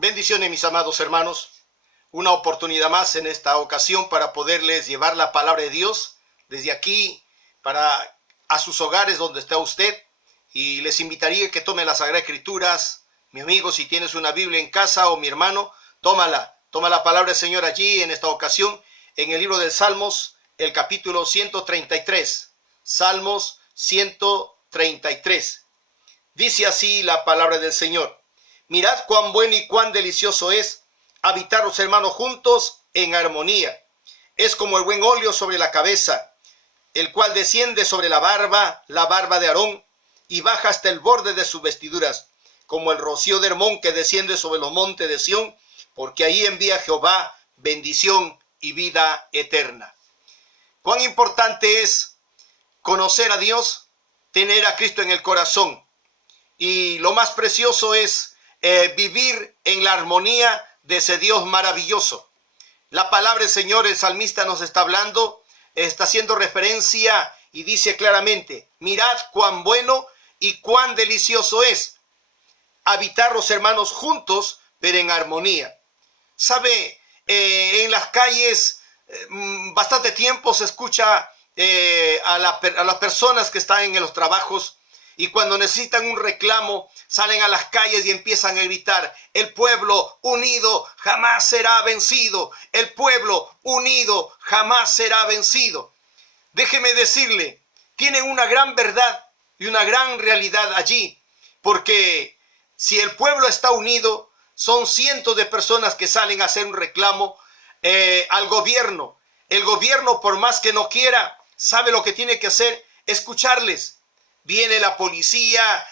Bendiciones, mis amados hermanos. Una oportunidad más en esta ocasión para poderles llevar la palabra de Dios desde aquí a sus hogares donde está usted. Y les invitaría que tomen las Sagradas Escrituras. Mi amigo, si tienes una Biblia en casa, o mi hermano, tómala. Toma la palabra del Señor allí en esta ocasión en el libro de Salmos, el capítulo 133. Salmos 133. Dice así la palabra del Señor. Mirad cuán bueno y cuán delicioso es habitar los hermanos juntos en armonía. Es como el buen óleo sobre la cabeza, el cual desciende sobre la barba de Aarón, y baja hasta el borde de sus vestiduras, como el rocío de Hermón que desciende sobre los montes de Sión, porque ahí envía Jehová bendición y vida eterna. Cuán importante es conocer a Dios, tener a Cristo en el corazón. Y lo más precioso es vivir en la armonía de ese Dios maravilloso. La palabra del Señor, el salmista nos está hablando, está haciendo referencia y dice claramente: mirad cuán bueno y cuán delicioso es habitar los hermanos juntos, pero en armonía. Sabe, en las calles bastante tiempo se escucha a las personas que están en los trabajos, y cuando necesitan un reclamo salen a las calles y empiezan a gritar: el pueblo unido jamás será vencido, el pueblo unido jamás será vencido. Déjeme decirle, tienen una gran verdad y una gran realidad allí, porque si el pueblo está unido, son cientos de personas que salen a hacer un reclamo al gobierno. El gobierno, por más que no quiera, sabe lo que tiene que hacer: escucharles. Viene la policía,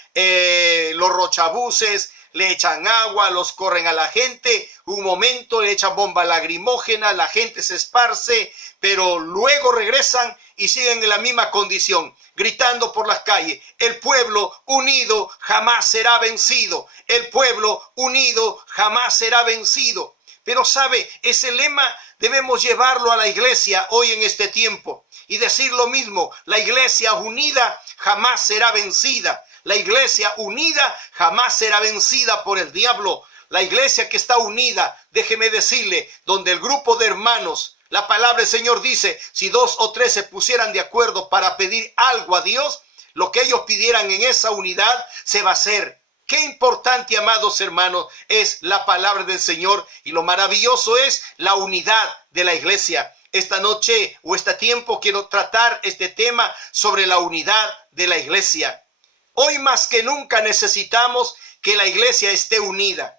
los rochabuses, le echan agua, los corren a la gente, un momento le echan bomba lacrimógena, la gente se esparce, pero luego regresan y siguen en la misma condición, gritando por las calles: el pueblo unido jamás será vencido, el pueblo unido jamás será vencido. Pero sabe, ese lema debemos llevarlo a la iglesia hoy en este tiempo y decir lo mismo: la iglesia unida jamás será vencida. La iglesia unida jamás será vencida por el diablo. La iglesia que está unida, déjeme decirle, donde el grupo de hermanos, la palabra del Señor dice: si 2 o 3 se pusieran de acuerdo para pedir algo a Dios, lo que ellos pidieran en esa unidad se va a hacer. Qué importante, amados hermanos, es la palabra del Señor, y lo maravilloso es la unidad de la iglesia. Esta noche o este tiempo quiero tratar este tema sobre la unidad de la iglesia. Hoy más que nunca necesitamos que la iglesia esté unida,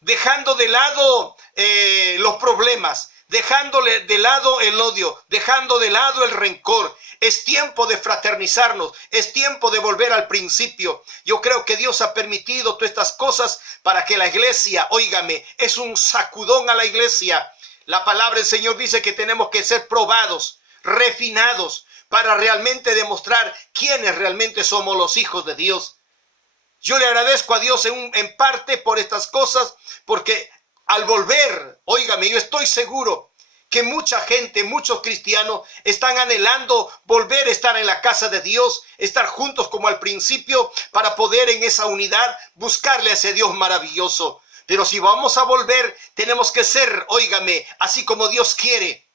dejando de lado los problemas, dejando de lado el odio, dejando de lado el rencor. Es tiempo de fraternizarnos, es tiempo de volver al principio. Yo creo que Dios ha permitido todas estas cosas para que la iglesia, óigame, es un sacudón a la iglesia. La palabra del Señor dice que tenemos que ser probados, refinados, para realmente demostrar quiénes realmente somos los hijos de Dios. Yo le agradezco a Dios en parte por estas cosas, porque al volver, óigame, yo estoy seguro que mucha gente, muchos cristianos están anhelando volver a estar en la casa de Dios, estar juntos como al principio, para poder en esa unidad buscarle a ese Dios maravilloso. Pero si vamos a volver, tenemos que ser, óigame, así como Dios quiere,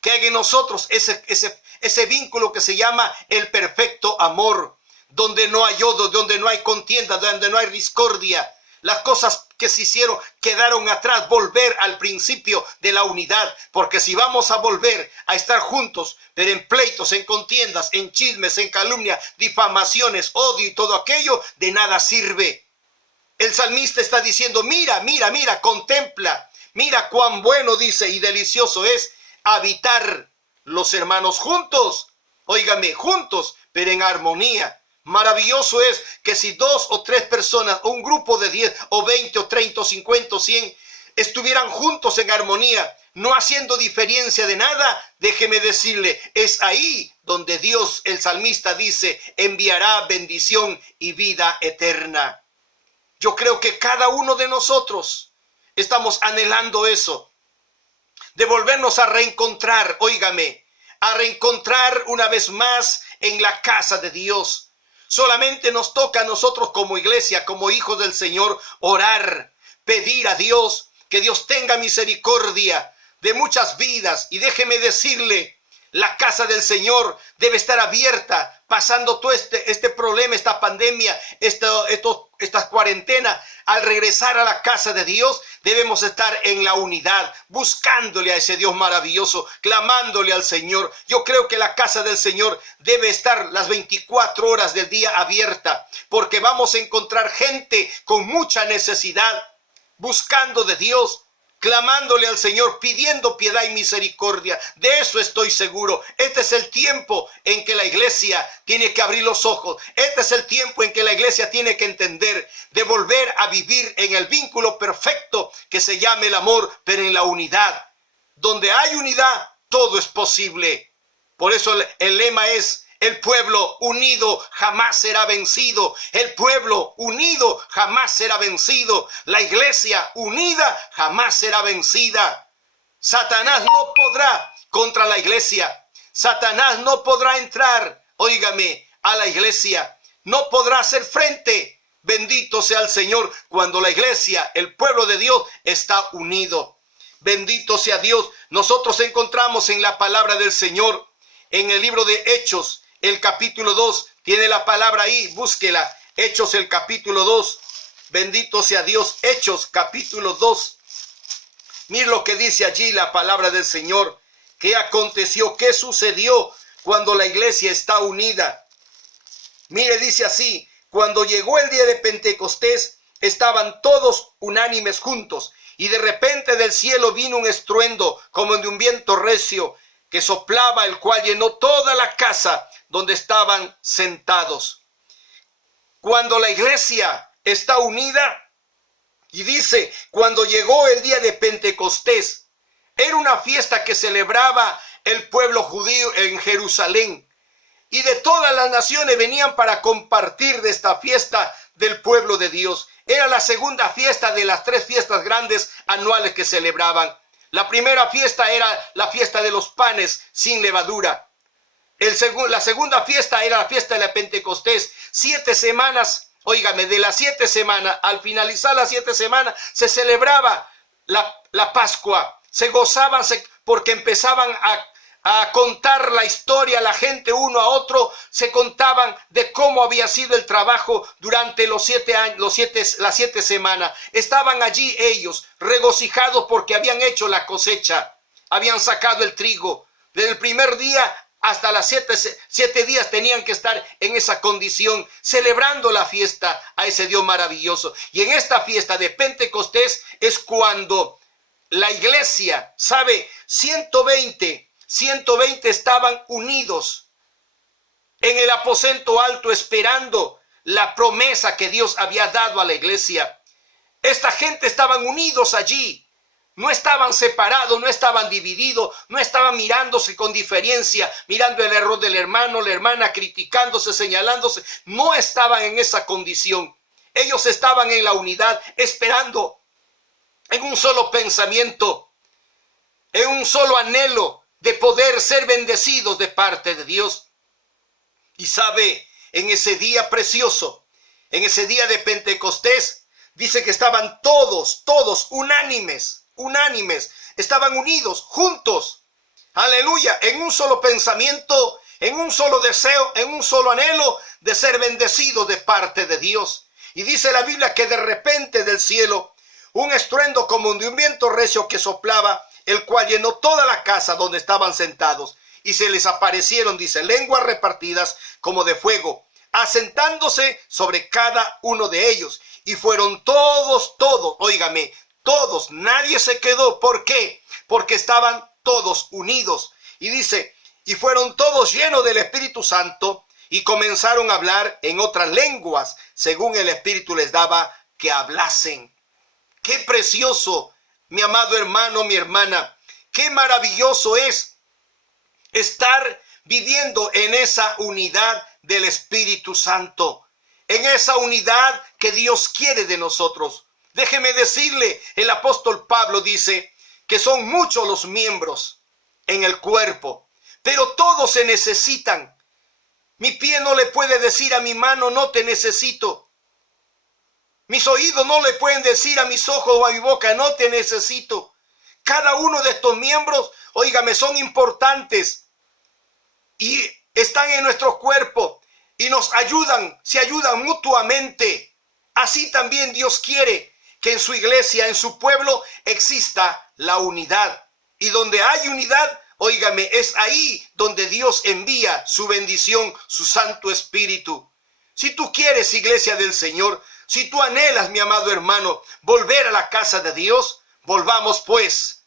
que haya en nosotros ese vínculo que se llama el perfecto amor, donde no hay odio, donde no hay contienda, donde no hay discordia. Las cosas que se hicieron quedaron atrás, volver al principio de la unidad, porque si vamos a volver a estar juntos, pero en pleitos, en contiendas, en chismes, en calumnia, difamaciones, odio y todo aquello, de nada sirve. El salmista está diciendo: mira, mira, mira, contempla, mira cuán bueno, dice, y delicioso es habitar los hermanos juntos, óigame, juntos, pero en armonía. Maravilloso es que si 2 o 3 personas, o un grupo de 10 o 20 o 30 o 50 o 100 estuvieran juntos en armonía, no haciendo diferencia de nada, déjeme decirle, es ahí donde Dios, el salmista dice, enviará bendición y vida eterna. Yo creo que cada uno de nosotros estamos anhelando eso, de volvernos a reencontrar, óigame, a reencontrar una vez más en la casa de Dios. Solamente nos toca a nosotros como iglesia, como hijos del Señor, orar pedir a Dios que Dios tenga misericordia de muchas vidas. Y déjeme decirle, la casa del Señor debe estar abierta, pasando todo este problema, esta pandemia, esta cuarentena. Al regresar a la casa de Dios, debemos estar en la unidad, buscándole a ese Dios maravilloso, clamándole al Señor. Yo creo que la casa del Señor debe estar las 24 horas del día abierta, porque vamos a encontrar gente con mucha necesidad, buscando de Dios, clamándole al Señor, pidiendo piedad y misericordia. De eso estoy seguro. Este es el tiempo en que la iglesia tiene que abrir los ojos. Este es el tiempo en que la iglesia tiene que entender de volver a vivir en el vínculo perfecto que se llama el amor, pero en la unidad. Donde hay unidad, todo es posible. Por eso el lema es: el pueblo unido jamás será vencido. El pueblo unido jamás será vencido. La iglesia unida jamás será vencida. Satanás no podrá contra la iglesia. Satanás no podrá entrar, óigame, a la iglesia. No podrá hacer frente. Bendito sea el Señor cuando la iglesia, el pueblo de Dios, está unido. Bendito sea Dios. Nosotros encontramos en la palabra del Señor, en el libro de Hechos, el capítulo 2, tiene la palabra ahí, búsquela. Hechos, el capítulo 2. Bendito sea Dios. Hechos, capítulo 2. Mire lo que dice allí la palabra del Señor. ¿Qué aconteció? ¿Qué sucedió cuando la iglesia está unida? Mire, dice así: cuando llegó el día de Pentecostés, estaban todos unánimes juntos, y de repente del cielo vino un estruendo como de un viento recio que soplaba, el cual llenó toda la casa donde estaban sentados. Cuando la iglesia está unida, y dice, cuando llegó el día de Pentecostés, era una fiesta que celebraba el pueblo judío en Jerusalén, y de todas las naciones venían para compartir de esta fiesta del pueblo de Dios. Era la segunda fiesta de las 3 fiestas grandes anuales que celebraban. La primera fiesta era la fiesta de los panes sin levadura. La segunda fiesta era la fiesta de la Pentecostés. 7 semanas, óigame, de las 7 semanas, al finalizar las 7 semanas, se celebraba la Pascua. Se gozaban porque empezaban a contar la historia, la gente uno a otro, se contaban de cómo había sido el trabajo durante los 7 años, las 7 semanas. Estaban allí ellos regocijados porque habían hecho la cosecha, habían sacado el trigo. Desde el primer día hasta las 7 días tenían que estar en esa condición, celebrando la fiesta a ese Dios maravilloso. Y en esta fiesta de Pentecostés es cuando la iglesia, ¿sabe? 120 estaban unidos en el aposento alto esperando la promesa que Dios había dado a la iglesia. Esta gente estaban unidos allí. No estaban separados, no estaban divididos, no estaban mirándose con diferencia, mirando el error del hermano, la hermana, criticándose, señalándose. No estaban en esa condición. Ellos estaban en la unidad, esperando en un solo pensamiento, en un solo anhelo de poder ser bendecidos de parte de Dios. Y sabe, en ese día precioso, en ese día de Pentecostés, dice que estaban todos unánimes, estaban unidos, juntos, aleluya, en un solo pensamiento, en un solo deseo, en un solo anhelo de ser bendecidos de parte de Dios. Y dice la Biblia que de repente del cielo, un estruendo como de un viento recio que soplaba, el cual llenó toda la casa donde estaban sentados, y se les aparecieron, dice, lenguas repartidas como de fuego, asentándose sobre cada uno de ellos, y fueron todos, óigame, todos, nadie se quedó. ¿Por qué? Porque estaban todos unidos. Y dice, y fueron todos llenos del Espíritu Santo, y comenzaron a hablar en otras lenguas, según el Espíritu les daba que hablasen. ¡Qué precioso, mi amado hermano, mi hermana! ¡Qué maravilloso es estar viviendo en esa unidad del Espíritu Santo! En esa unidad que Dios quiere de nosotros. Déjeme decirle, el apóstol Pablo dice que son muchos los miembros en el cuerpo, pero todos se necesitan. Mi pie no le puede decir a mi mano, no te necesito. Mis oídos no le pueden decir a mis ojos o a mi boca, no te necesito. Cada uno de estos miembros, óigame, son importantes y están en nuestro cuerpo y nos ayudan, se ayudan mutuamente. Así también Dios quiere que en su iglesia, en su pueblo, exista la unidad. Y donde hay unidad, óigame, es ahí donde Dios envía su bendición, su Santo Espíritu. Si tú quieres, iglesia del Señor, si tú anhelas, mi amado hermano, volver a la casa de Dios, volvamos pues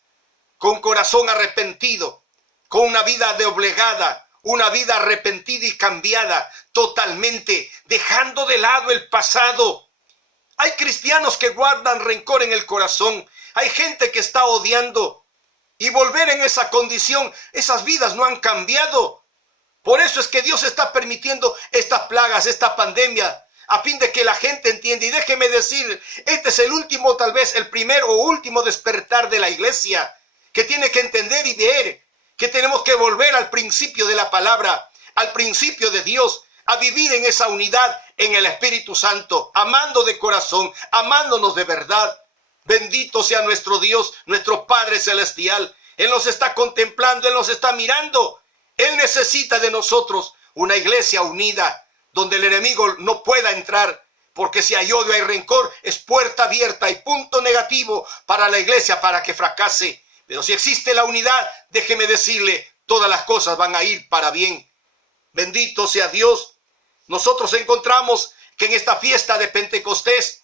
con corazón arrepentido, con una vida doblegada, una vida arrepentida y cambiada totalmente, dejando de lado el pasado. Hay cristianos que guardan rencor en el corazón, hay gente que está odiando, y volver en esa condición, esas vidas no han cambiado. Por eso es que Dios está permitiendo estas plagas, esta pandemia, a fin de que la gente entienda. Y déjeme decir, este es el último, tal vez el primero o último despertar de la iglesia, que tiene que entender y ver que tenemos que volver al principio de la palabra, al principio de Dios, a vivir en esa unidad en el Espíritu Santo, amando de corazón, amándonos de verdad. Bendito sea nuestro Dios, nuestro Padre Celestial. Él nos está contemplando, Él nos está mirando. Él necesita de nosotros una iglesia unida, donde el enemigo no pueda entrar, porque si hay odio, hay rencor, es puerta abierta y punto negativo para la iglesia para que fracase. Pero si existe la unidad, déjeme decirle, todas las cosas van a ir para bien. Bendito sea Dios. Nosotros encontramos que en esta fiesta de Pentecostés,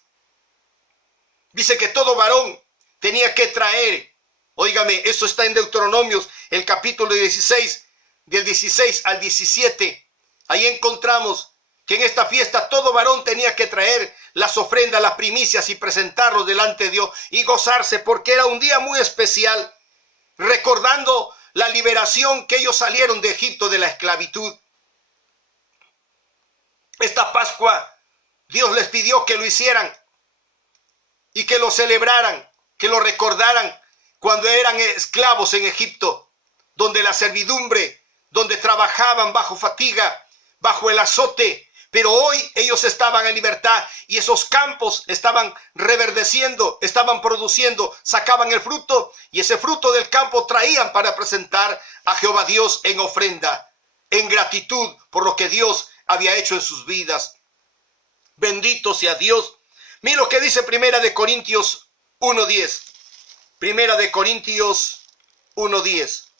dice que todo varón tenía que traer, óigame, eso está en Deuteronomios, el capítulo 16, del 16 al 17. Ahí encontramos que en esta fiesta todo varón tenía que traer las ofrendas, las primicias y presentarlos delante de Dios y gozarse, porque era un día muy especial, recordando la liberación que ellos salieron de Egipto, de la esclavitud. Esta Pascua, Dios les pidió que lo hicieran y que lo celebraran, que lo recordaran cuando eran esclavos en Egipto, donde la servidumbre, donde trabajaban bajo fatiga, bajo el azote. Pero hoy ellos estaban en libertad y esos campos estaban reverdeciendo, estaban produciendo, sacaban el fruto y ese fruto del campo traían para presentar a Jehová Dios en ofrenda, en gratitud por lo que Dios había hecho en sus vidas. Bendito sea Dios. Mira lo que dice Primera de Corintios 1:10. Primera de Corintios 1:10.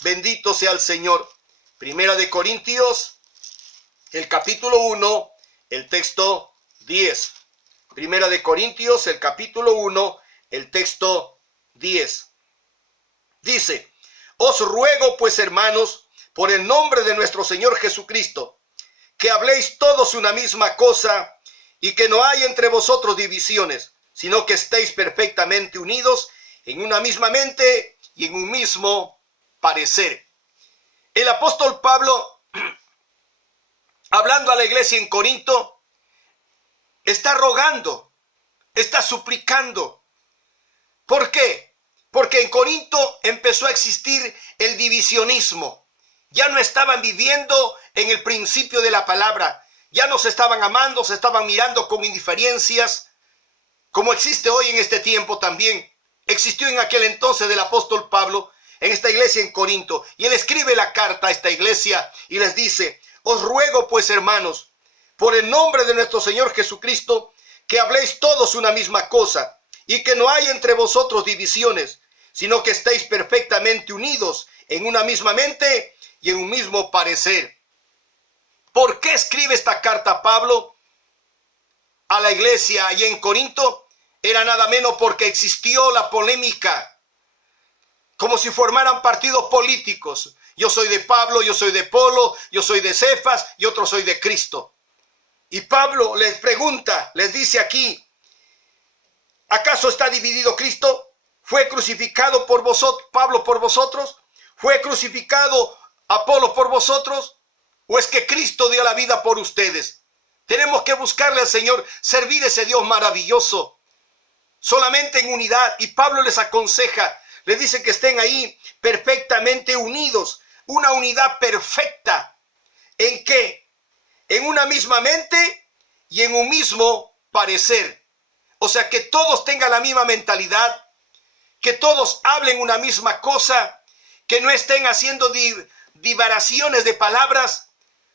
Bendito sea el Señor. Primera de Corintios, el capítulo 1, el texto 10. Primera de Corintios, el capítulo 1, el texto 10. Dice: os ruego pues, hermanos, por el nombre de nuestro Señor Jesucristo, que habléis todos una misma cosa y que no haya entre vosotros divisiones, sino que estéis perfectamente unidos en una misma mente y en un mismo parecer. El apóstol Pablo, hablando a la iglesia en Corinto, está rogando, está suplicando. ¿Por qué? Porque en Corinto empezó a existir el divisionismo. Ya no estaban viviendo en el principio de la palabra. Ya no se estaban amando, se estaban mirando con indiferencias, como existe hoy en este tiempo también. Existió en aquel entonces del apóstol Pablo en esta iglesia en Corinto. Y él escribe la carta a esta iglesia y les dice: os ruego pues, hermanos, por el nombre de nuestro Señor Jesucristo, que habléis todos una misma cosa y que no haya entre vosotros divisiones, sino que estéis perfectamente unidos en una misma mente y en un mismo parecer. ¿Por qué escribe esta carta Pablo a la iglesia allá en Corinto? Era nada menos porque existió la polémica, como si formaran partidos políticos. Yo soy de Pablo, yo soy de Polo, yo soy de Cefas y otro soy de Cristo. Y Pablo les pregunta, les dice aquí: ¿acaso está dividido Cristo? ¿Fue crucificado por vosotros, Pablo por vosotros? ¿Fue crucificado Apolo por vosotros? ¿O es que Cristo dio la vida por ustedes? Tenemos que buscarle al Señor, servir a ese Dios maravilloso, solamente en unidad. Y Pablo les aconseja, les dice que estén ahí perfectamente unidos, una unidad perfecta. ¿En qué? En una misma mente y en un mismo parecer. O sea, que todos tengan la misma mentalidad, que todos hablen una misma cosa, que no estén haciendo divariaciones de palabras,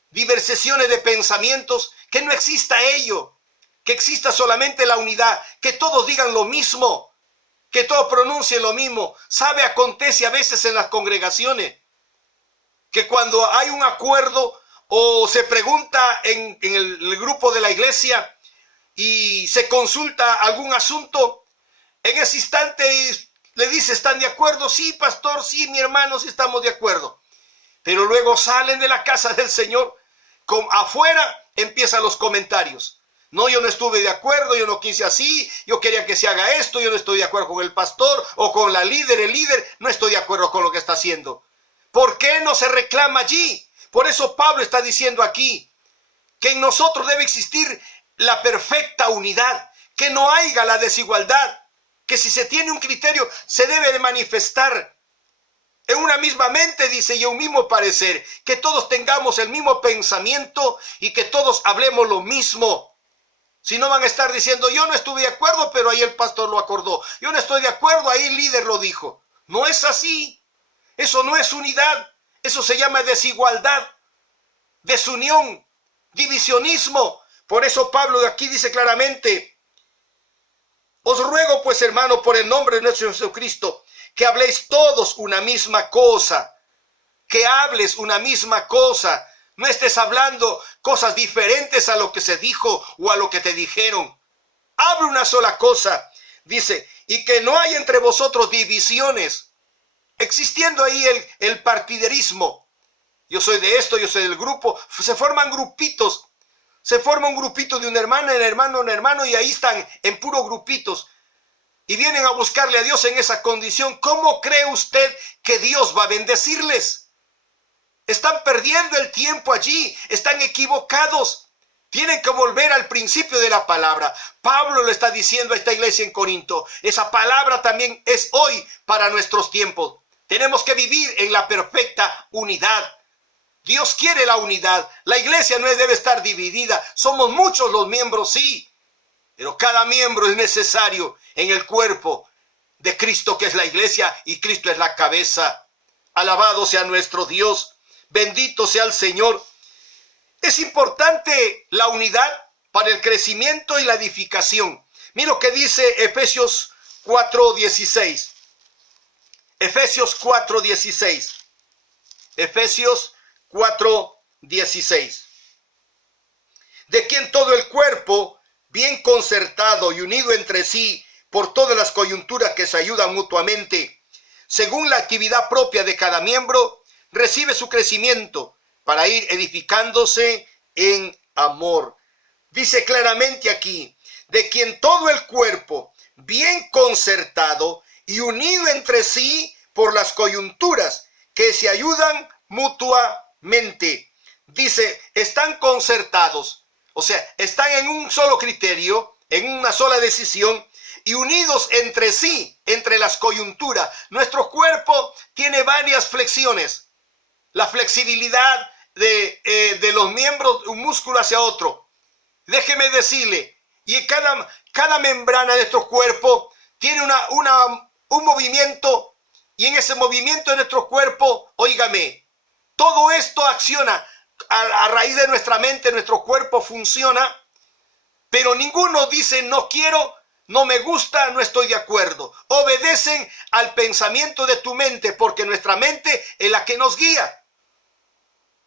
diversaciones de pensamientos, que no exista ello, que exista solamente la unidad, que todos digan lo mismo, que todos pronuncien lo mismo. ¿Sabe? Acontece a veces en las congregaciones que cuando hay un acuerdo o se pregunta en el grupo de la iglesia y se consulta algún asunto, en ese instante le dice, ¿están de acuerdo? Sí, pastor, sí, mi hermano, sí estamos de acuerdo. Pero luego salen de la casa del Señor, afuera empiezan los comentarios. No, yo no estuve de acuerdo, yo no quise así, yo quería que se haga esto, yo no estoy de acuerdo con el pastor o con el líder, no estoy de acuerdo con lo que está haciendo. ¿Por qué no se reclama allí? Por eso Pablo está diciendo aquí que en nosotros debe existir la perfecta unidad, que no haya la desigualdad, que si se tiene un criterio se debe de manifestar en una misma mente, dice, y un mismo parecer, que todos tengamos el mismo pensamiento y que todos hablemos lo mismo. Si no van a estar diciendo, yo no estuve de acuerdo, pero ahí el pastor lo acordó. Yo no estoy de acuerdo, ahí el líder lo dijo. No es así. Eso no es unidad. Eso se llama desigualdad, desunión, divisionismo. Por eso Pablo de aquí dice claramente, os ruego pues, hermano, por el nombre de nuestro Jesucristo, que habléis todos una misma cosa, que hables una misma cosa. No estés hablando cosas diferentes a lo que se dijo o a lo que te dijeron. Habla una sola cosa. Dice, y que no hay entre vosotros divisiones, existiendo ahí el partidarismo. Yo soy de esto, yo soy del grupo. Se forman grupitos. Se forma un grupito de un hermano, un hermano, y ahí están en puros grupitos. Y vienen a buscarle a Dios en esa condición. ¿Cómo cree usted que Dios va a bendecirles? Están perdiendo el tiempo allí, están equivocados. Tienen que volver al principio de la palabra. Pablo le está diciendo a esta iglesia en Corinto. Esa palabra también es hoy para nuestros tiempos. Tenemos que vivir en la perfecta unidad. Dios quiere la unidad. La iglesia no debe estar dividida. Somos muchos los miembros, sí. Pero cada miembro es necesario en el cuerpo de Cristo, que es la iglesia, y Cristo es la cabeza. Alabado sea nuestro Dios. Bendito sea el Señor. Es importante la unidad para el crecimiento y la edificación. Mira lo que dice Efesios 4:16. Efesios 4:16. Efesios 4:16. De quien todo el cuerpo, bien concertado y unido entre sí por todas las coyunturas que se ayudan mutuamente, según la actividad propia de cada miembro, recibe su crecimiento para ir edificándose en amor. Dice claramente aquí, de quien todo el cuerpo, bien concertado y unido entre sí por las coyunturas que se ayudan mutuamente. Dice, están concertados, o sea, están en un solo criterio, en una sola decisión, y unidos entre sí, entre las coyunturas. Nuestro cuerpo tiene varias flexiones. La flexibilidad de los miembros, un músculo hacia otro. Déjeme decirle, y cada membrana de nuestro cuerpo tiene un movimiento, y en ese movimiento de nuestro cuerpo, óigame, todo esto acciona a raíz de nuestra mente, nuestro cuerpo funciona, pero ninguno dice no quiero, no me gusta, no estoy de acuerdo. Obedecen al pensamiento de tu mente, porque nuestra mente es la que nos guía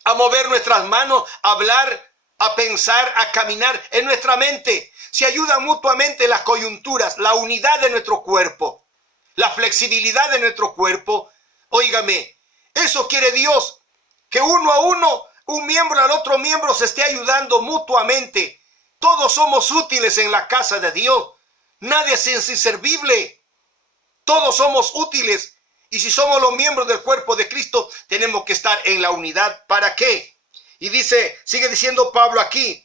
a mover nuestras manos, a hablar, a pensar, a caminar en nuestra mente. Se ayudan mutuamente las coyunturas, la unidad de nuestro cuerpo, la flexibilidad de nuestro cuerpo. Óigame, eso quiere Dios, que uno a uno, un miembro al otro miembro se esté ayudando mutuamente. Todos somos útiles en la casa de Dios. Nadie es inservible. Todos somos útiles. Y si somos los miembros del cuerpo de Cristo, tenemos que estar en la unidad. ¿Para qué? Y dice, sigue diciendo Pablo aquí,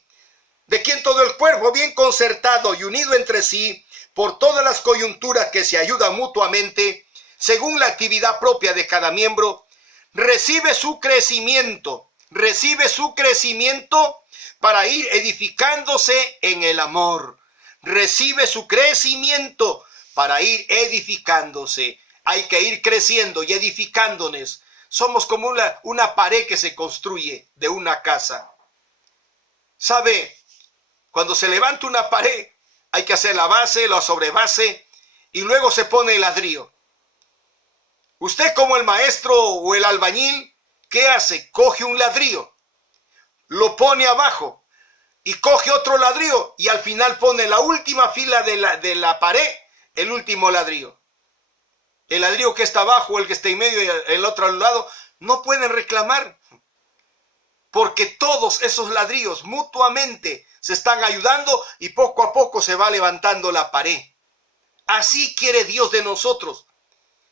de quien todo el cuerpo bien concertado y unido entre sí, por todas las coyunturas que se ayudan mutuamente, según la actividad propia de cada miembro, recibe su crecimiento para ir edificándose en el amor. recibe su crecimiento para ir edificándose. Hay que ir creciendo y edificándonos. Somos como una pared que se construye de una casa. ¿Sabe? Cuando se levanta una pared, hay que hacer la base, la sobrebase y luego se pone el ladrillo. Usted como el maestro o el albañil, ¿qué hace? Coge un ladrillo, lo pone abajo y coge otro ladrillo y al final pone la última fila de la pared, el último ladrillo. El ladrillo que está abajo, el que está en medio y el otro lado, no pueden reclamar. Porque todos esos ladrillos mutuamente se están ayudando y poco a poco se va levantando la pared. Así quiere Dios de nosotros.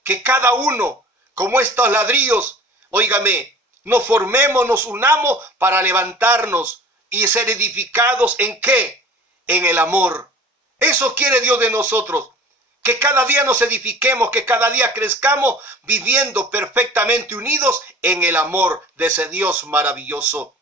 Que cada uno, como estos ladrillos, óigame, nos formemos, nos unamos para levantarnos y ser edificados ¿en qué? En el amor. Eso quiere Dios de nosotros. Que cada día nos edifiquemos, que cada día crezcamos viviendo perfectamente unidos en el amor de ese Dios maravilloso.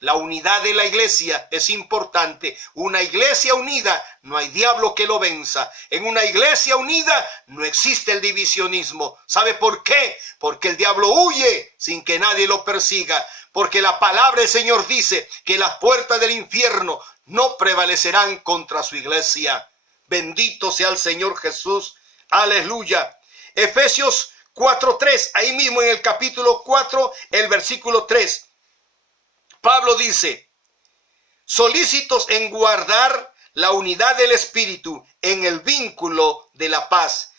La unidad de la iglesia es importante. Una iglesia unida, no hay diablo que lo venza. En una iglesia unida no existe el divisionismo. ¿Sabe por qué? Porque el diablo huye sin que nadie lo persiga. Porque la palabra del Señor dice que las puertas del infierno no prevalecerán contra su iglesia. Bendito sea el Señor Jesús. Aleluya. Efesios 4:3, ahí mismo en el capítulo 4, el versículo 3. Pablo dice, solícitos en guardar la unidad del Espíritu en el vínculo de la paz.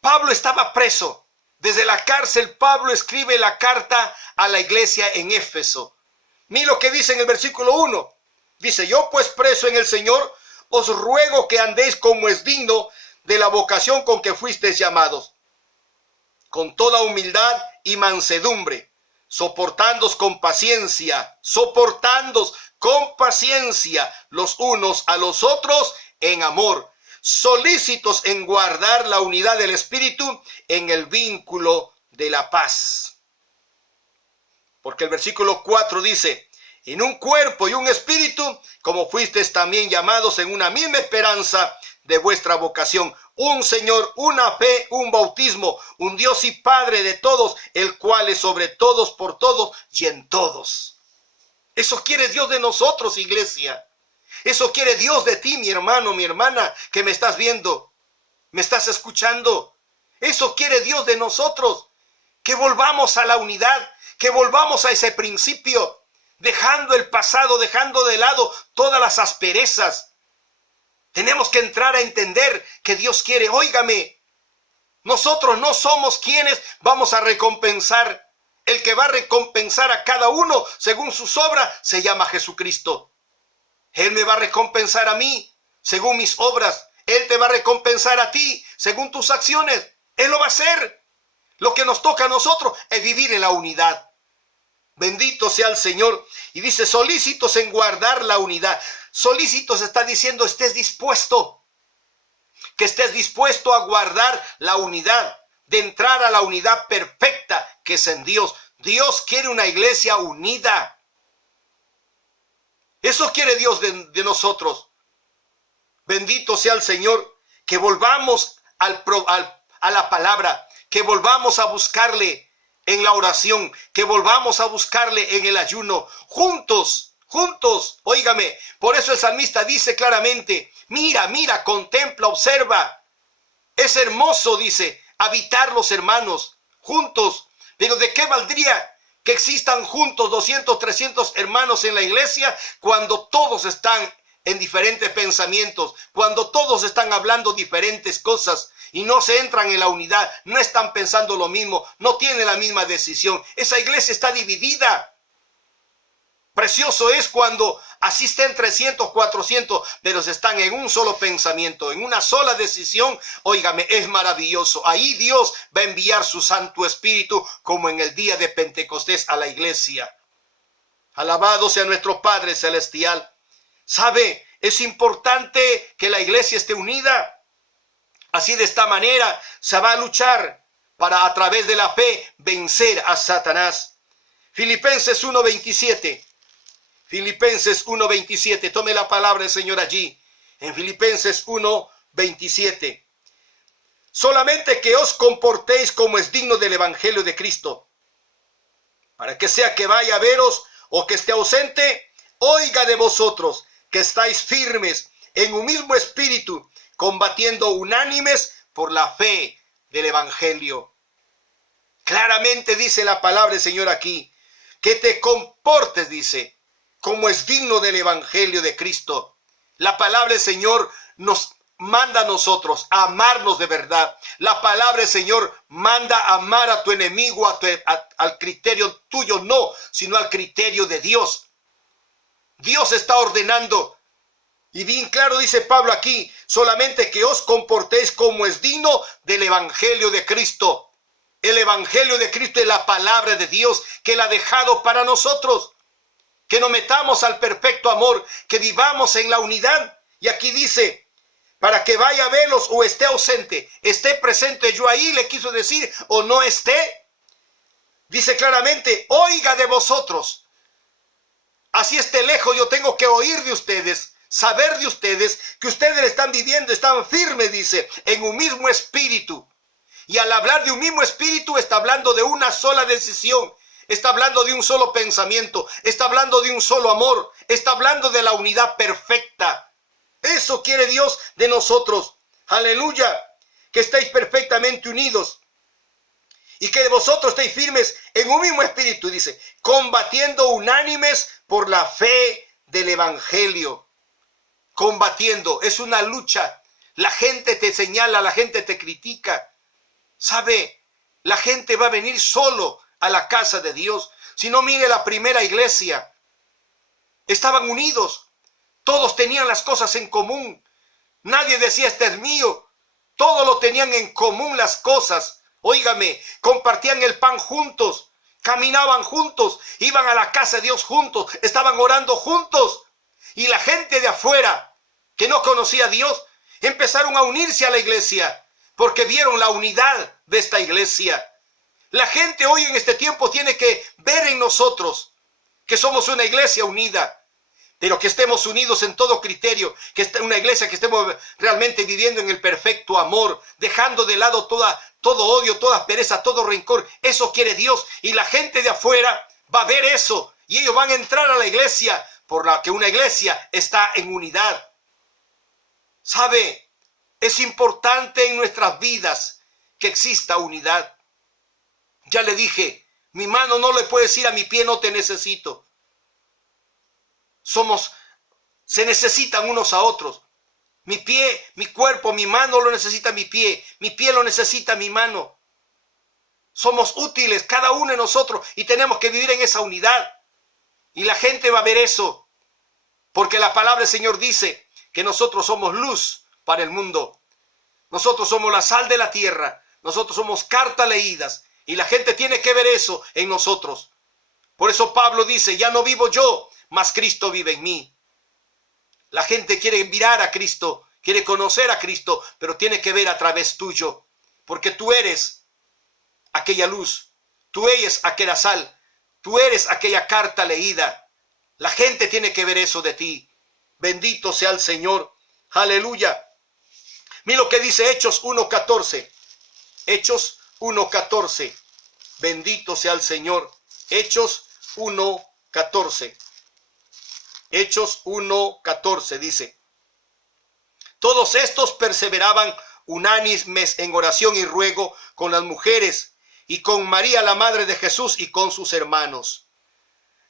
Pablo estaba preso. Desde la cárcel, Pablo escribe la carta a la iglesia en Éfeso. Mira lo que dice en el versículo 1. Dice, yo pues preso en el Señor, os ruego que andéis como es digno de la vocación con que fuisteis llamados, con toda humildad y mansedumbre, soportándoos con paciencia los unos a los otros en amor, solícitos en guardar la unidad del Espíritu en el vínculo de la paz. Porque el versículo 4 dice, en un cuerpo y un espíritu, como fuisteis también llamados en una misma esperanza de vuestra vocación, un Señor, una fe, un bautismo, un Dios y Padre de todos, el cual es sobre todos, por todos y en todos. Eso quiere Dios de nosotros, iglesia. Eso quiere Dios de ti, mi hermano, mi hermana, que me estás viendo, me estás escuchando. Eso quiere Dios de nosotros, que volvamos a la unidad, que volvamos a ese principio, dejando el pasado, dejando de lado todas las asperezas. Tenemos que entrar a entender que Dios quiere, óigame, nosotros no somos quienes vamos a recompensar. El que va a recompensar a cada uno según sus obras se llama Jesucristo. Él me va a recompensar a mí según mis obras. Él te va a recompensar a ti según tus acciones. Él lo va a hacer. Lo que nos toca a nosotros es vivir en la unidad. Bendito sea el Señor. Y dice, solícitos en guardar la unidad. Solícitos está diciendo, estés dispuesto. Que estés dispuesto a guardar la unidad. De entrar a la unidad perfecta que es en Dios. Dios quiere una iglesia unida. Eso quiere Dios de nosotros. Bendito sea el Señor. Que volvamos a la palabra. Que volvamos a buscarle en la oración, que volvamos a buscarle en el ayuno, juntos, óigame. Por eso el salmista dice claramente, mira, contempla, observa. Es hermoso, dice, habitar los hermanos juntos. Pero ¿de qué valdría que existan juntos 200, 300 hermanos en la iglesia cuando todos están en diferentes pensamientos, cuando todos están hablando diferentes cosas? Y no se entran en la unidad, no están pensando lo mismo, no tienen la misma decisión. Esa iglesia está dividida. Precioso es cuando asisten 300, 400, pero se están en un solo pensamiento, en una sola decisión. Óigame, es maravilloso. Ahí Dios va a enviar su Santo Espíritu como en el día de Pentecostés a la iglesia. Alabado sea nuestro Padre Celestial. ¿Sabe? Es importante que la iglesia esté unida. Así de esta manera se va a luchar para a través de la fe vencer a Satanás. Filipenses 1:27. Filipenses 1:27. Tome la palabra del Señor allí. en Filipenses 1:27. Solamente que os comportéis como es digno del evangelio de Cristo, para que sea que vaya a veros o que esté ausente, oiga de vosotros que estáis firmes en un mismo espíritu, combatiendo unánimes por la fe del evangelio. Claramente dice la palabra del Señor aquí, que te comportes, dice, como es digno del evangelio de Cristo. La palabra del Señor nos manda a nosotros a amarnos de verdad. La palabra del Señor manda a amar a tu enemigo, al criterio tuyo, no, sino al criterio de Dios. Dios está ordenando. Y bien claro dice Pablo aquí, solamente que os comportéis como es digno del evangelio de Cristo. El evangelio de Cristo es la palabra de Dios que Él ha dejado para nosotros. Que nos metamos al perfecto amor, que vivamos en la unidad. Y aquí dice, para que vaya a verlos o esté ausente, esté presente yo ahí, le quiso decir, o no esté. Dice claramente, oiga de vosotros. Así esté lejos, yo tengo que oír de ustedes, saber de ustedes, que ustedes están viviendo, están firmes, dice, en un mismo espíritu. Y al hablar de un mismo espíritu, está hablando de una sola decisión. Está hablando de un solo pensamiento, está hablando de un solo amor, está hablando de la unidad perfecta. Eso quiere Dios de nosotros. Aleluya, que estéis perfectamente unidos y que vosotros estéis firmes en un mismo espíritu, dice, combatiendo unánimes por la fe del evangelio. Combatiendo, es una lucha. La gente te señala, la gente te critica. ¿Sabe? La gente va a venir solo a la casa de Dios. Si no, mire la primera iglesia. Estaban unidos. Todos tenían las cosas en común. Nadie decía, este es mío. Todos lo tenían en común las cosas. Óigame, compartían el pan juntos. Caminaban juntos. Iban a la casa de Dios juntos. Estaban orando juntos. Y la gente de afuera, que no conocía a Dios, empezaron a unirse a la iglesia. Porque vieron la unidad de esta iglesia. La gente hoy en este tiempo tiene que ver en nosotros que somos una iglesia unida, pero que estemos unidos en todo criterio, que esté una iglesia que estemos realmente viviendo en el perfecto amor, dejando de lado todo odio, toda pereza, todo rencor. Eso quiere Dios, y la gente de afuera va a ver eso y ellos van a entrar a la iglesia, por la que una iglesia está en unidad. ¿Sabe? Es importante en nuestras vidas que exista unidad. Ya le dije, mi mano no le puede decir a mi pie, no te necesito. Se necesitan unos a otros. Mi pie, mi cuerpo, mi mano lo necesita mi pie lo necesita mi mano. Somos útiles, cada uno de nosotros, y tenemos que vivir en esa unidad. Y la gente va a ver eso, porque la palabra del Señor dice que nosotros somos luz para el mundo. Nosotros somos la sal de la tierra, nosotros somos cartas leídas. Y la gente tiene que ver eso en nosotros. Por eso Pablo dice, ya no vivo yo, mas Cristo vive en mí. La gente quiere mirar a Cristo, quiere conocer a Cristo, pero tiene que ver a través tuyo. Porque tú eres aquella luz, tú eres aquella sal, tú eres aquella carta leída. La gente tiene que ver eso de ti. Bendito sea el Señor. Aleluya. Mira lo que dice Hechos 1:14. Hechos 1:14. Bendito sea el Señor. Hechos 1:14. Hechos 1:14 dice: todos estos perseveraban unánimes en oración y ruego con las mujeres y con María la madre de Jesús y con sus hermanos.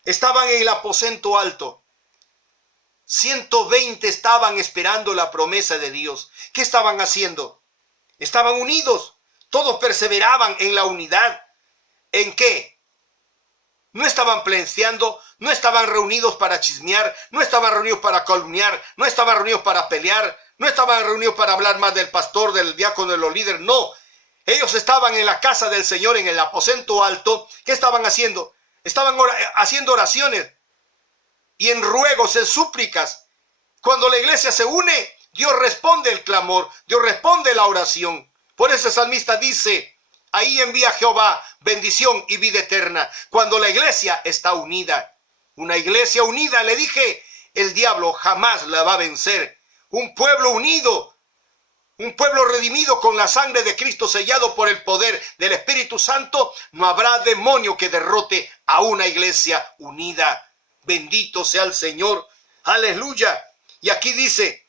Estaban en el aposento alto. 120 estaban esperando la promesa de Dios. ¿Qué estaban haciendo? Estaban unidos. Todos perseveraban en la unidad. ¿En qué? No estaban plenciando, no estaban reunidos para chismear, no estaban reunidos para calumniar, no estaban reunidos para pelear, no estaban reunidos para hablar más del pastor, del diácono, de los líderes. No, ellos estaban en la casa del Señor, en el aposento alto. ¿Qué estaban haciendo? Estaban haciendo oraciones y en ruegos, en súplicas. Cuando la iglesia se une, Dios responde el clamor, Dios responde la oración. Por eso el salmista dice: ahí envía Jehová bendición y vida eterna, cuando la iglesia está unida. Una iglesia unida, le dije, el diablo jamás la va a vencer. un pueblo unido, un pueblo redimido con la sangre de Cristo, sellado por el poder del Espíritu Santo, no habrá demonio que derrote a una iglesia unida. Bendito sea el Señor. Aleluya. Y aquí dice,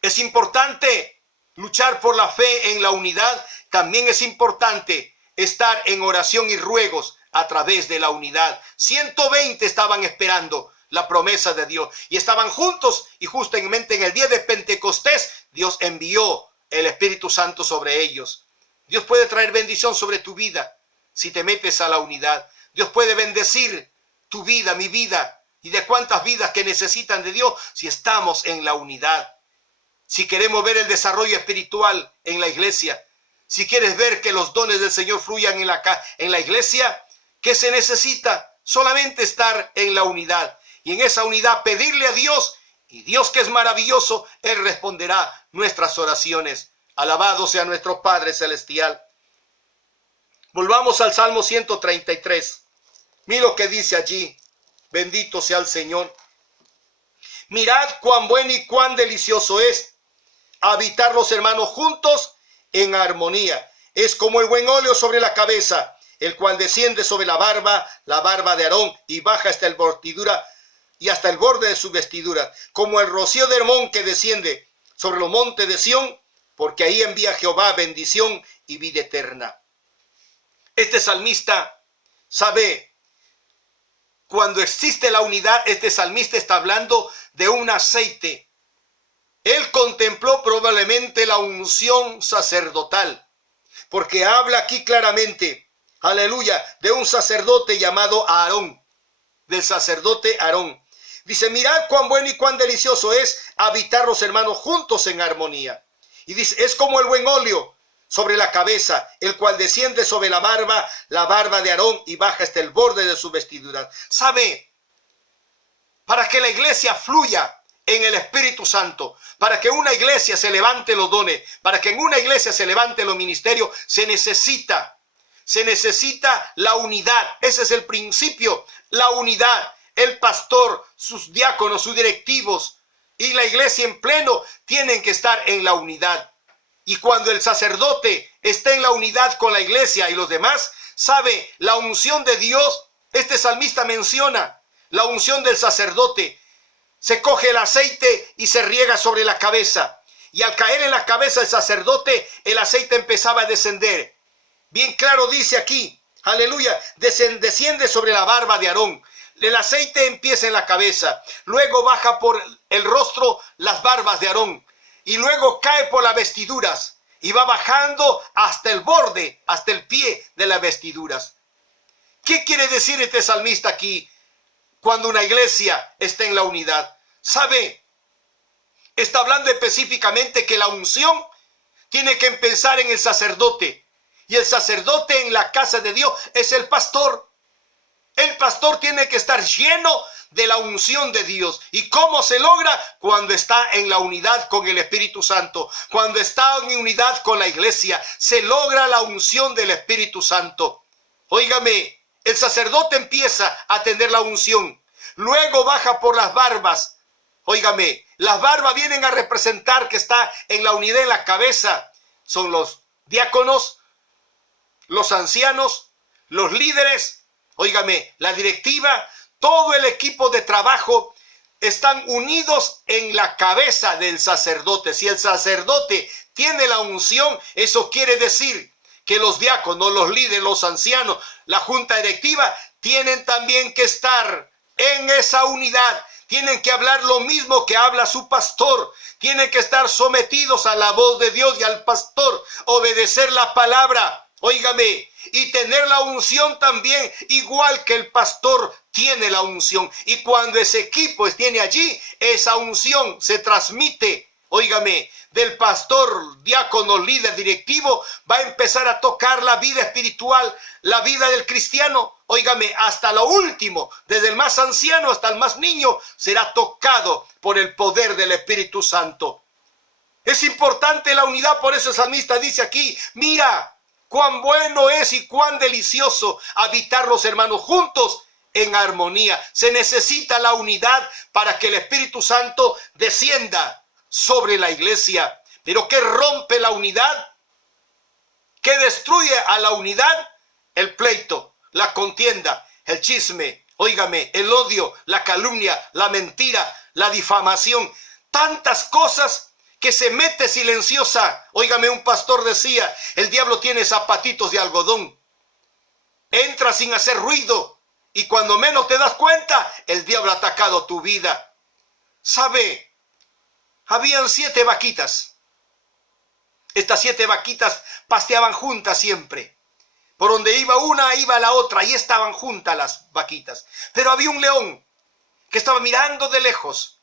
es importante luchar por la fe en la unidad. También es importante estar en oración y ruegos a través de la unidad. 120 estaban esperando la promesa de Dios y estaban juntos, y justamente en el día de Pentecostés Dios envió el Espíritu Santo sobre ellos. Dios puede traer bendición sobre tu vida si te metes a la unidad. Dios puede bendecir tu vida, mi vida, y de cuántas vidas que necesitan de Dios si estamos en la unidad. Si queremos ver el desarrollo espiritual en la iglesia, si quieres ver que los dones del Señor fluyan en la iglesia, ¿qué se necesita? Solamente estar en la unidad. Y en esa unidad pedirle a Dios, y Dios, que es maravilloso, Él responderá nuestras oraciones. Alabado sea nuestro Padre Celestial. Volvamos al Salmo 133. Mira lo que dice allí. Bendito sea el Señor. Mirad cuán bueno y cuán delicioso es habitar los hermanos juntos en armonía. Es como el buen óleo sobre la cabeza, el cual desciende sobre la barba de Aarón, y baja hasta el bordidura y hasta el borde de su vestidura, como el rocío de Hermón que desciende sobre los montes de Sión, porque ahí envía Jehová bendición y vida eterna. Este salmista sabe, cuando existe la unidad, este salmista está hablando de un aceite. Él contempló probablemente la unción sacerdotal, porque habla aquí claramente, aleluya, de un sacerdote llamado Aarón, del sacerdote Aarón. Dice, mirad cuán bueno y cuán delicioso es habitar los hermanos juntos en armonía. Y dice, es como el buen óleo sobre la cabeza, el cual desciende sobre la barba de Aarón, y baja hasta el borde de su vestidura. ¿Sabe? Para que la iglesia fluya en el Espíritu Santo, para que una iglesia se levante los dones, para que en una iglesia se levante los ministerios, se necesita la unidad. Ese es el principio, la unidad. El pastor, sus diáconos, sus directivos y la iglesia en pleno tienen que estar en la unidad. Y cuando el sacerdote está en la unidad con la iglesia y los demás, sabe, la unción de Dios, este salmista menciona la unción del sacerdote. Se coge el aceite y se riega sobre la cabeza. Y al caer en la cabeza del sacerdote, el aceite empezaba a descender. Bien claro dice aquí, aleluya, desciende sobre la barba de Aarón. El aceite empieza en la cabeza, luego baja por el rostro las barbas de Aarón, y luego cae por las vestiduras, y va bajando hasta el borde, hasta el pie de las vestiduras. ¿Qué quiere decir este salmista aquí cuando una iglesia está en la unidad? ¿Sabe? Está hablando específicamente que la unción tiene que empezar en el sacerdote, y el sacerdote en la casa de Dios es el pastor. El pastor tiene que estar lleno de la unción de Dios. ¿Y cómo se logra? Cuando está en la unidad con el Espíritu Santo. Cuando está en unidad con la iglesia, se logra la unción del Espíritu Santo. Óigame, el sacerdote empieza a tener la unción. Luego baja por las barbas. Óigame, las barbas vienen a representar que está en la unidad en la cabeza. Son los diáconos, los ancianos, los líderes. Óigame, la directiva, todo el equipo de trabajo están unidos en la cabeza del sacerdote. Si el sacerdote tiene la unción, eso quiere decir que los diáconos, los líderes, los ancianos, la junta directiva, tienen también que estar en esa unidad. Tienen que hablar lo mismo que habla su pastor. Tienen que estar sometidos a la voz de Dios y al pastor, obedecer la palabra. Óigame, y tener la unción también, igual que el pastor tiene la unción. Y cuando ese equipo tiene allí, esa unción se transmite, óigame, del pastor, diácono, líder, directivo, va a empezar a tocar la vida espiritual, la vida del cristiano. Óigame, hasta lo último, desde el más anciano hasta el más niño, será tocado por el poder del Espíritu Santo. Es importante la unidad, por eso el salmista dice aquí, mira, cuán bueno es y cuán delicioso habitar los hermanos juntos en armonía. Se necesita la unidad para que el Espíritu Santo descienda sobre la iglesia. Pero ¿qué rompe la unidad? ¿Qué destruye a la unidad? El pleito, la contienda, el chisme, óigame, el odio, la calumnia, la mentira, la difamación. Tantas cosas que se mete silenciosa. Óigame, un pastor decía, el diablo tiene zapatitos de algodón. Entra sin hacer ruido y cuando menos te das cuenta, el diablo ha atacado tu vida. ¿Sabe? Habían 7 vaquitas. Estas 7 vaquitas pasteaban juntas siempre. Por donde iba una, iba la otra, y estaban juntas las vaquitas. Pero había un león que estaba mirando de lejos,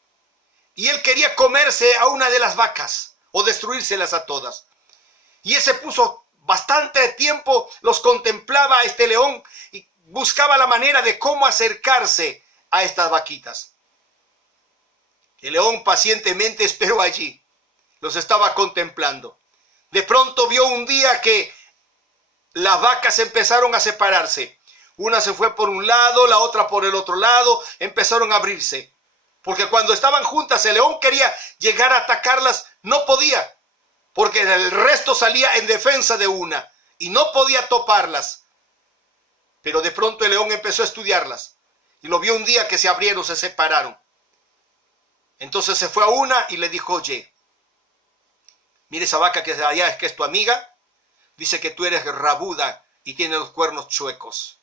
y él quería comerse a una de las vacas, o destruírselas a todas. Y él se puso bastante tiempo, los contemplaba a este león, y buscaba la manera de cómo acercarse a estas vaquitas. El león pacientemente esperó allí, los estaba contemplando. De pronto vio un día que las vacas empezaron a separarse. Una se fue por un lado, la otra por el otro lado, empezaron a abrirse. Porque cuando estaban juntas, el león quería llegar a atacarlas, no podía, porque el resto salía en defensa de una y no podía toparlas. Pero de pronto el león empezó a estudiarlas y lo vio un día que se abrieron, se separaron. Entonces se fue a una y le dijo, oye, mire esa vaca que allá es que es tu amiga, dice que tú eres rabuda y tienes los cuernos chuecos.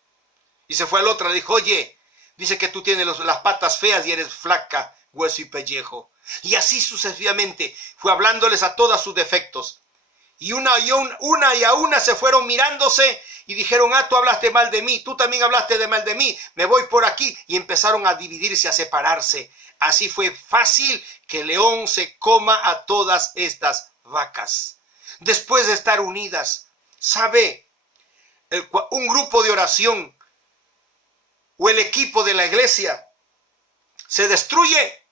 Y se fue al otro y le dijo, oye, dice que tú tienes las patas feas y eres flaca, hueso y pellejo. Y así sucesivamente fue hablándoles a todos sus defectos. Y una y una se fueron mirándose y dijeron, ah, tú hablaste mal de mí, tú también hablaste de mal de mí, me voy por aquí. Y empezaron a dividirse, a separarse. Así fue fácil que el león se coma a todas estas vacas. Después de estar unidas, ¿sabe? Un grupo de oración o el equipo de la iglesia se destruye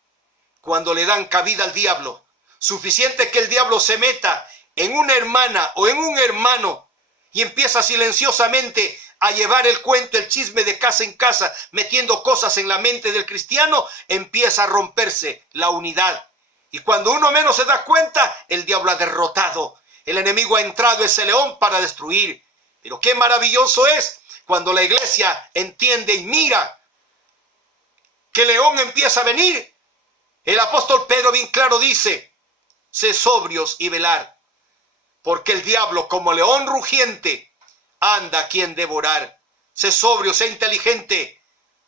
cuando le dan cabida al diablo. Suficiente que el diablo se meta en una hermana o en un hermano y empieza silenciosamente a llevar el cuento, el chisme de casa en casa, metiendo cosas en la mente del cristiano, empieza a romperse la unidad. Y cuando uno menos se da cuenta, el diablo ha derrotado. El enemigo ha entrado ese león para destruir. Pero qué maravilloso es cuando la iglesia entiende y mira que el león empieza a venir. El apóstol Pedro bien claro dice, sé sobrios y velar, porque el diablo como león rugiente anda a quien devorar. Sé sobrio, sé inteligente,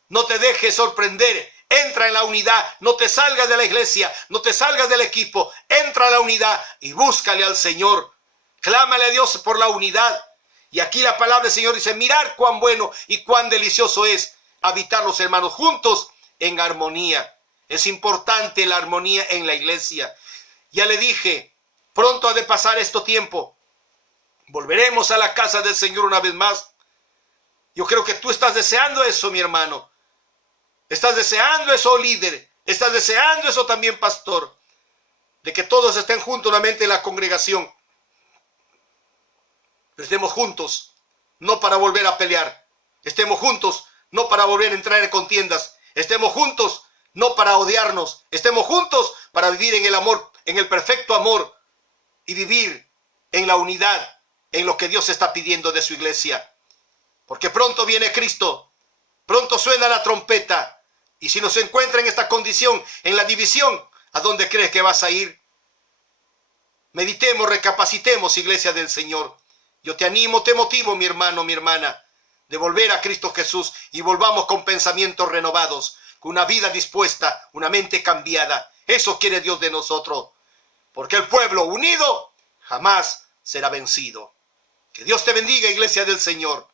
no te dejes sorprender. Entra en la unidad, no te salgas de la iglesia, no te salgas del equipo, entra a la unidad y búscale al Señor. Clámale a Dios por la unidad. Y aquí la palabra del Señor dice, mirar cuán bueno y cuán delicioso es habitar los hermanos juntos en armonía. Es importante la armonía en la iglesia. Ya le dije, pronto ha de pasar este tiempo. Volveremos a la casa del Señor una vez más. Yo creo que tú estás deseando eso, mi hermano. Estás deseando eso, líder. Estás deseando eso también, pastor. De que todos estén juntos nuevamente en la congregación. Pero estemos juntos, no para volver a pelear. Estemos juntos, no para volver a entrar en contiendas. Estemos juntos, no para odiarnos. Estemos juntos para vivir en el amor, en el perfecto amor. Y vivir en la unidad, en lo que Dios está pidiendo de su iglesia. Porque pronto viene Cristo. Pronto suena la trompeta. Y si nos encuentra en esta condición, en la división, ¿a dónde crees que vas a ir? Meditemos, recapacitemos, iglesia del Señor. Yo te animo, te motivo, mi hermano, mi hermana, de volver a Cristo Jesús y volvamos con pensamientos renovados, con una vida dispuesta, una mente cambiada. Eso quiere Dios de nosotros. Porque el pueblo unido jamás será vencido. Que Dios te bendiga, iglesia del Señor.